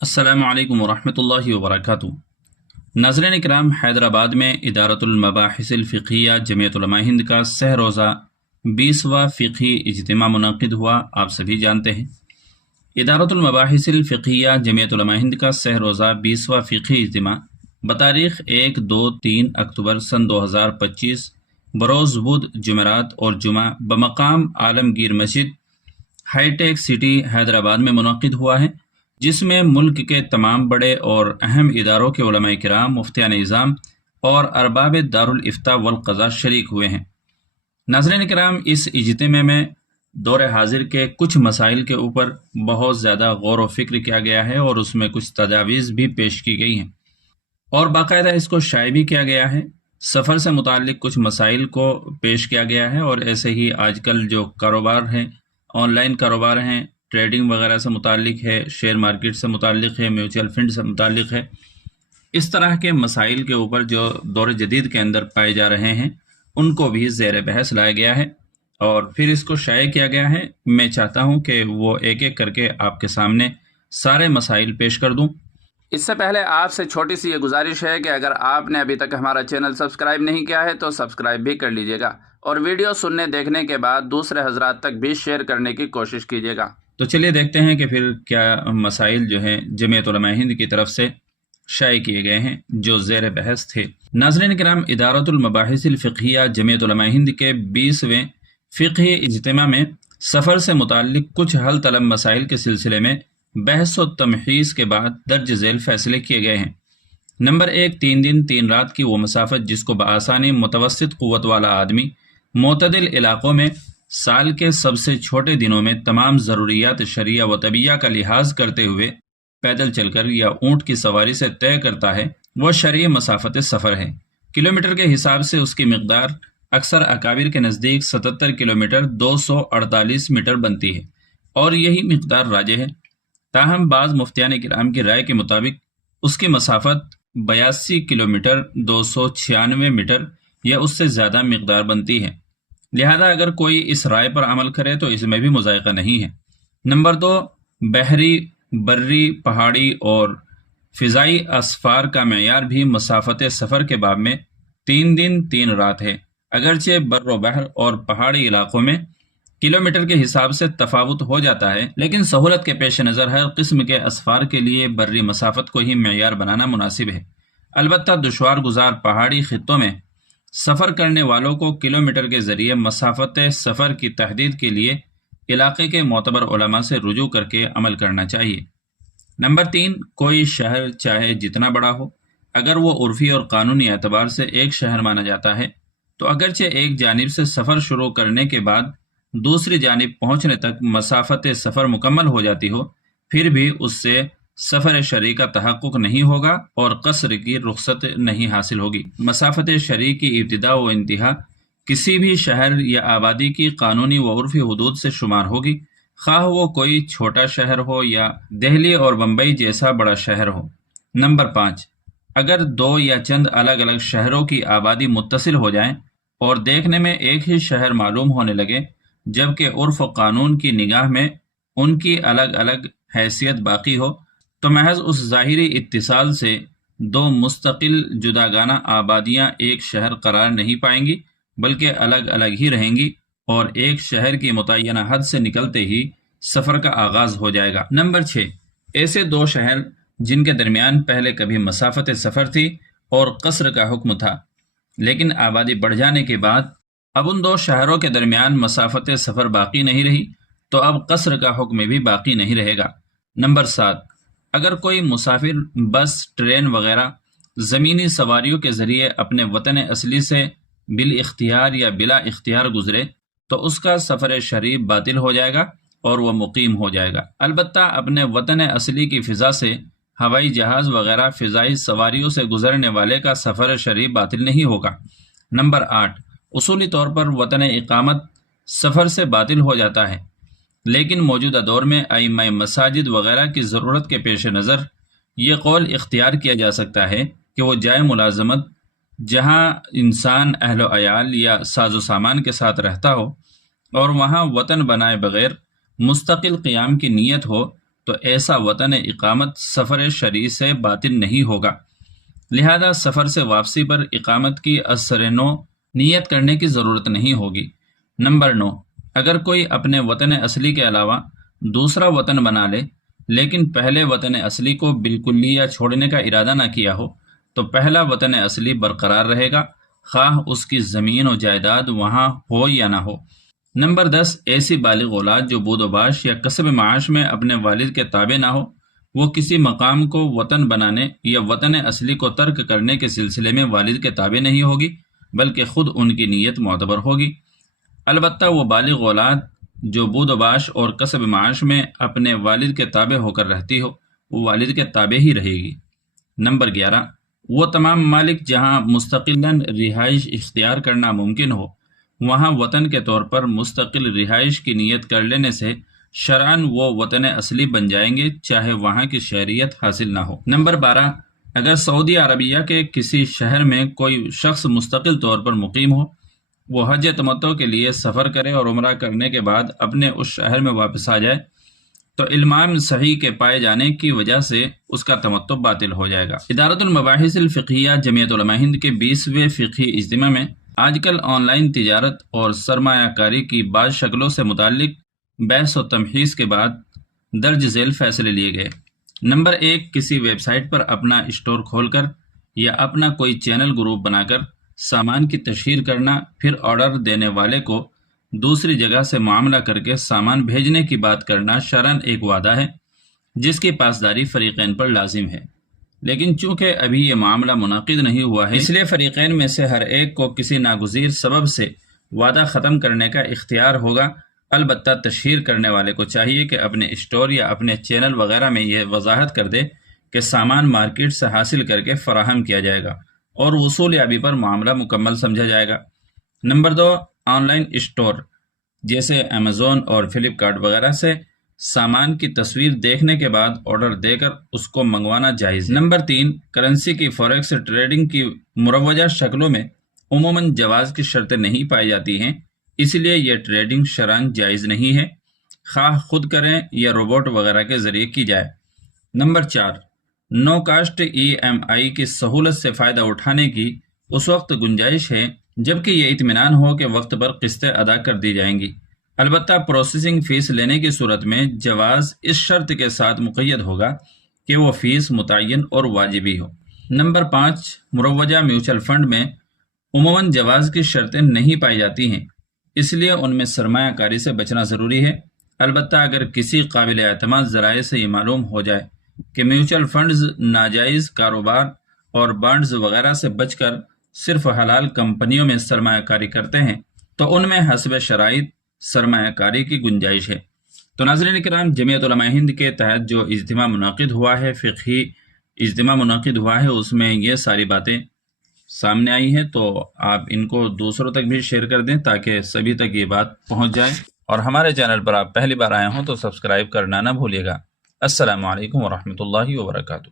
अस्सलामु अलैकुम वरहमतुल्लाहि वबरकातुहू। नाज़रीन इकराम, हैदराबाद में इदारतुल मबाहिसिल फ़िक़हिया जमीयत उलमा हिंद का सह रोज़ा 20वां फ़िक़ही इज्तिमा मुनक़िद हुआ। आप सभी जानते हैं, इदारतुल मबाहिसिल फ़िक़हिया जमीयत उलमा हिंद का सह रोज़ा 20वां फ़िक़ही इज्तिमा बतारीख़ 1, 2, 3 अक्टूबर सन 2025 बरोज़ बुध जुमेरात और जुमा बमकाम आलमगीर मस्जिद हाईटेक सिटी हैदराबाद में मुनक़िद हुआ है, जिसमें मुल्क के तमाम बड़े और अहम इदारों के उलमा किराम, मुफ्तियान निज़ाम और अरबाब दारुल इफ्ता वल क़ज़ा शरीक हुए हैं। नाज़रीन किराम, इस इज्तिमा में दौर हाजिर के कुछ मसाइल के ऊपर बहुत ज़्यादा गौर व फिक्र किया गया है और उसमें कुछ तजावीज़ भी पेश की गई हैं और बाकायदा इसको शाये भी किया गया है। सफ़र से मुताल्लिक़ कुछ मसाइल को पेश किया गया है और ऐसे ही आजकल जो कारोबार हैं, ऑनलाइन कारोबार हैं, ट्रेडिंग वगैरह से मुताल्लिक़ है, शेयर मार्केट से मुताल्लिक़ है, म्यूचुअल फंड से मुताल्लिक़ है, इस तरह के मसाइल के ऊपर जो दौर जदीद के अंदर पाए जा रहे हैं उनको भी ज़ेर बहस लाया गया है और फिर इसको शाये किया गया है। मैं चाहता हूँ कि वो एक एक करके आपके सामने सारे मसाइल पेश कर दूँ। इससे पहले आपसे छोटी सी ये गुजारिश है कि अगर आपने अभी तक हमारा चैनल सब्सक्राइब नहीं किया है तो सब्सक्राइब भी कर लीजिएगा और वीडियो सुनने देखने के बाद दूसरे हजरात तक भी शेयर करने की कोशिश कीजिएगा। तो चलिए देखते हैं कि फिर क्या मसाइल जो हैं जमीयत उलमा हिंद की तरफ से शाये किए गए हैं जो ज़ेर बहस थे। नाज़रीन किराम, इदारतुल मबाहिसिल फ़िक़हिया जमीयत उलमा हिंद के 20वें फ़िक़ही इज्तिमा में सफ़र से मुताल्लिक़ कुछ हल तलब मसाइल के सिलसिले में बहस व तमहीज़ के बाद दर्ज झेल फैसले किए गए हैं। नंबर 1, 3 दिन 3 रात की वो मसाफत जिसको बआसानी मुतवस्सित क़ुव्वत वाला आदमी मोतदिल इलाक़ों में साल के सबसे छोटे दिनों में तमाम ज़रूरियात शरिया व तबिया का लिहाज करते हुए पैदल चलकर या ऊँट की सवारी से तय करता है, वह शरई मसाफत सफ़र है। किलोमीटर के हिसाब से उसकी मिक़दार अक्सर अकाबिर के नज़दीक 77 किलोमीटर 248 मीटर बनती है और यही मिक़दार राजे है। ताहम बाज़ मुफ्तियान किराम की राय के मुताबिक उसकी मसाफत 82 किलोमीटर 296 मीटर या उससे ज़्यादा मिक़दार बनती है। लिहाजा अगर कोई इस राय पर अमल करे तो इसमें भी मुज़ायक़ा नहीं है। नंबर 2, बहरी, बर्री, पहाड़ी और फ़िज़ाई असफ़ार का मेयार भी मसाफत सफ़र के बाब में 3 दिन 3 रात है। अगरचे बर्रो बहर और पहाड़ी इलाक़ों में किलोमीटर के हिसाब से तफावत हो जाता है, लेकिन सहूलत के पेश नज़र हर किस्म के असफ़ार के लिए बर्री मसाफत को ही मेयार बनाना मुनासिब है। अलबत्ता दुश्वार गुजार पहाड़ी ख़ित्तों में सफ़र करने वालों को किलोमीटर के ज़रिए मसाफत सफ़र की तहदीद के लिए इलाक़े के मोतबर उलमा से रुजू करके अमल करना चाहिए। नंबर 3, कोई शहर चाहे जितना बड़ा हो, अगर वो उर्फ़ी और क़ानूनी एतबार से एक शहर माना जाता है तो अगरचे एक जानिब से सफ़र शुरू करने के बाद दूसरी जानिब पहुँचने तक मसाफत सफ़र मुकम्मल हो जाती हो, फिर भी उससे सफ़र शरई का तहक़्क़ुक़ नहीं होगा और क़स्र की रुख़्सत नहीं हासिल होगी। मसाफत शरई की इब्तिदा व इंतहा किसी भी शहर या आबादी की क़ानूनी व उर्फ़ी हुदूद से शुमार होगी, ख़्वाह वो कोई छोटा शहर हो या दिल्ली और बम्बई जैसा बड़ा शहर हो। नंबर 5, अगर 2 या चंद अलग अलग शहरों की आबादी मुत्तसिल हो जाए और देखने में एक ही शहर मालूम होने लगे, जबकि उर्फ़ व क़ानून की निगाह में उनकी अलग अलग हैसियत बाकी हो, तो महज उस ज़ाहिरी इत्तिसाल से 2 मुस्तकिल जुदागाना आबादियाँ एक शहर करार नहीं पाएंगी, बल्कि अलग अलग ही रहेंगी और एक शहर की मुतय्यना हद से निकलते ही सफ़र का आगाज़ हो जाएगा। नंबर 6, ऐसे 2 शहर जिनके दरमियान पहले कभी मसाफत सफ़र थी और क़स्र का हुक्म था, लेकिन आबादी बढ़ जाने के बाद अब उन 2 शहरों के दरमियान मसाफत सफ़र बाकी नहीं रही, तो अब क़स्र का हुक्म भी बाकी नहीं रहेगा। नंबर 7, अगर कोई मुसाफिर बस, ट्रेन वगैरह ज़मीनी सवारियों के ज़रिए अपने वतन असली से बिल इख्तियार या बिला इख्तियार गुज़रे तो उसका सफ़र शरई बातिल हो जाएगा और वह मुकीम हो जाएगा। अलबत्ता अपने वतन असली की फ़िज़ा से हवाई जहाज़ वगैरह फ़िज़ाई सवारियों से गुज़रने वाले का सफ़र शरई बातिल नहीं होगा। नंबर 8, उसूली तौर पर वतन इक़ामत सफ़र से बातिल हो जाता है, लेकिन मौजूदा दौर में अइम्मा मसाजिद वगैरह की ज़रूरत के पेश नज़र ये कौल इख्तियार किया जा सकता है कि वो जाए मुलाजमत जहाँ इंसान अहल अयाल या साजो सामान के साथ रहता हो और वहाँ वतन बनाए बग़ैर मुस्तकिल क़ियाम की नीयत हो تو ایسا وطن اقامت سفر شرعی سے باطل نہیں ہوگا، لہذا سفر سے واپسی پر اقامت کی اثر نو نیت کرنے کی ضرورت نہیں ہوگی۔ نمبر 9، اگر کوئی اپنے وطن اصلی کے علاوہ دوسرا وطن بنا لے لیکن پہلے وطن اصلی کو بالکلیہ چھوڑنے کا ارادہ نہ کیا ہو تو پہلا وطن اصلی برقرار رہے گا، خواہ اس کی زمین و جائیداد وہاں ہو یا نہ ہو۔ نمبر 10، ایسی بالغ اولاد جو بود و باش یا کسب معاش میں اپنے والد کے تابع نہ ہو، وہ کسی مقام کو وطن بنانے یا وطن اصلی کو ترک کرنے کے سلسلے میں والد کے تابع نہیں ہوگی، بلکہ خود ان کی نیت معتبر ہوگی۔ البتہ وہ بالغ اولاد جو بود و باش اور کسب معاش میں اپنے والد کے تابع ہو کر رہتی ہو، وہ والد کے تابع ہی رہے گی۔ نمبر 11، وہ تمام ممالک جہاں مستقلاً رہائش اختیار کرنا ممکن ہو، وہاں وطن کے طور پر مستقل رہائش کی نیت کر لینے سے شرعاً وہ وطن اصلی بن جائیں گے، چاہے وہاں کی شہریت حاصل نہ ہو۔ نمبر 12، اگر سعودی عربیہ کے کسی شہر میں کوئی شخص مستقل طور پر مقیم ہو، وہ حج تمتع کے لیے سفر کرے اور عمرہ کرنے کے بعد اپنے اس شہر میں واپس آ جائے تو المام صحیح کے پائے جانے کی وجہ سے اس کا تمتع باطل ہو جائے گا۔ ادارۃ المباحث الفقہیہ جمعیت علماء ہند کے 20ویں فقہی اجتماع میں آج کل آن لائن تجارت اور سرمایہ کاری کی بعض شکلوں سے متعلق بحث و تمحیص کے بعد درج ذیل فیصلے لیے گئے۔ نمبر 1، کسی ویب سائٹ پر اپنا اسٹور کھول کر یا اپنا کوئی چینل گروپ بنا کر سامان کی تشہیر کرنا، پھر آرڈر دینے والے کو دوسری جگہ سے معاملہ کر کے سامان بھیجنے کی بات کرنا شرعاً ایک وعدہ ہے جس کی پاسداری فریقین پر لازم ہے، لیکن چونکہ ابھی یہ معاملہ منعقد نہیں ہوا ہے، اس لیے فریقین میں سے ہر ایک کو کسی ناگزیر سبب سے وعدہ ختم کرنے کا اختیار ہوگا۔ البتہ تشہیر کرنے والے کو چاہیے کہ اپنے اسٹور یا اپنے چینل وغیرہ میں یہ وضاحت کر دے کہ سامان مارکیٹ سے حاصل کر کے فراہم کیا جائے گا اور وصول یابی پر معاملہ مکمل سمجھا جائے گا۔ نمبر 2، آن لائن اسٹور جیسے امیزون اور فلپ کارٹ وغیرہ سے سامان کی تصویر دیکھنے کے بعد آرڈر دے کر اس کو منگوانا جائز۔ نمبر 3، کرنسی کی فوریکس ٹریڈنگ کی مروجہ شکلوں میں عموماً جواز کی شرطیں نہیں پائی جاتی ہیں، اس لیے یہ ٹریڈنگ شرعاً جائز نہیں ہے، خواہ خود کریں یا روبوٹ وغیرہ کے ذریعے کی جائے۔ نمبر 4، نو کاسٹ EMI کی سہولت سے فائدہ اٹھانے کی اس وقت گنجائش ہے جبکہ یہ اطمینان ہو کہ وقت پر قسطیں ادا کر دی جائیں گی۔ البتہ پروسیسنگ فیس لینے کی صورت میں جواز اس شرط کے ساتھ مقید ہوگا کہ وہ فیس متعین اور واجبی ہو۔ نمبر 5، مروجہ میوچل فنڈ میں عموماً جواز کی شرطیں نہیں پائی جاتی ہیں، اس لیے ان میں سرمایہ کاری سے بچنا ضروری ہے۔ البتہ اگر کسی قابل اعتماد ذرائع سے یہ معلوم ہو جائے کہ میوچل فنڈز ناجائز کاروبار اور بانڈز وغیرہ سے بچ کر صرف حلال کمپنیوں میں سرمایہ کاری کرتے ہیں تو ان میں حسب شرائط سرمایہ کاری کی گنجائش ہے۔ تو ناظرین کرام، جمعیت علماء ہند کے تحت جو اجتماع منعقد ہوا ہے، فقہی اجتماع منعقد ہوا ہے، اس میں یہ ساری باتیں سامنے آئی ہیں، تو آپ ان کو دوسروں تک بھی شیئر کر دیں تاکہ سبھی تک یہ بات پہنچ جائے، اور ہمارے چینل پر آپ پہلی بار آئے ہوں تو سبسکرائب کرنا نہ بھولیے گا۔ السلام علیکم ورحمۃ اللہ وبرکاتہ۔